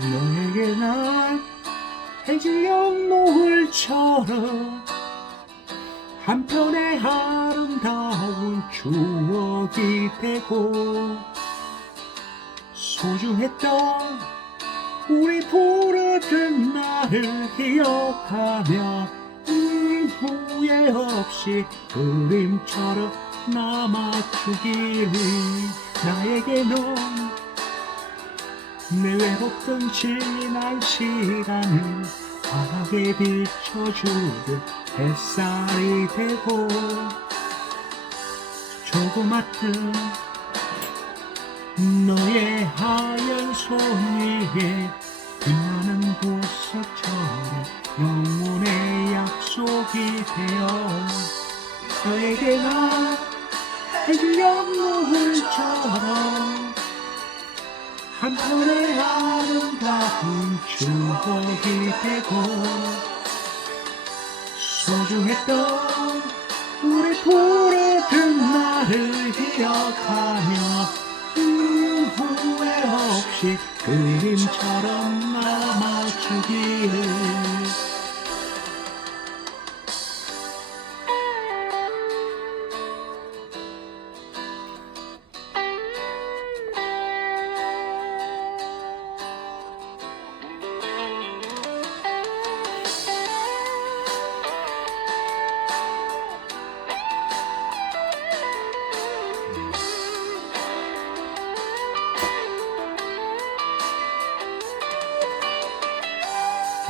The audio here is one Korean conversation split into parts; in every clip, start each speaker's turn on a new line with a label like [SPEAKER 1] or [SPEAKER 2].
[SPEAKER 1] 너에게 난 해질녘 노을처럼 한편의 아름다운 추억이 되고 소중했던 우리 부르던 나를 기억하며 음, 후회 없이 그림처럼 남아주기를 나에게 넌 내 외롭던 지난 시간을 환하게 비춰주듯 햇살이 되고 조그맣던 너의 하얀 손 위에 빛나는 보석처럼 영혼의 약속이 되어 너에게 나 해질녘 노을처럼 한편의 아름다운 추억이 되고 소중했던 우리 부르던 나를 기억하며 음, 후회 없이 그림처럼 남아주기를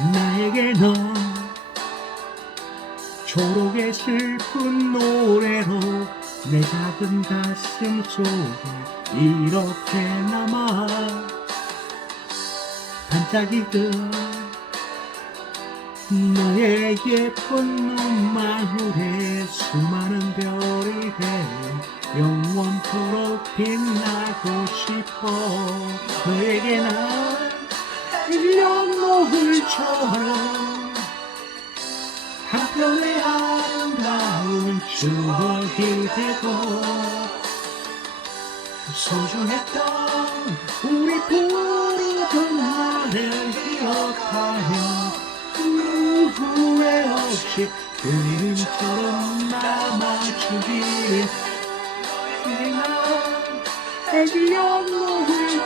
[SPEAKER 1] 나에게 너 초록의 슬픈 노래로 내 작은 가슴 속에 이렇게 남아 반짝이듯 너의 예쁜 눈마을에 수많은 별이 되어 영원토록 빛나고 싶어. 너에게 나 일년 목을 처럼 한편의 아름다운 추억이 되고 소중했던 우리 부르던 나를 기억하며 그 후회 없이 그림처럼 남아주길 내가 애기 연목을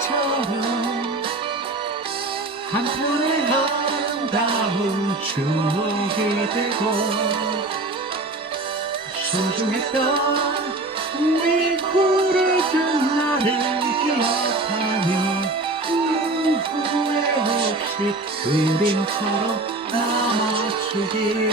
[SPEAKER 1] 추억이 되고 소중했던 우리 부르던 나를 기억하며 음, 후회 없이 그림처럼 남아주기를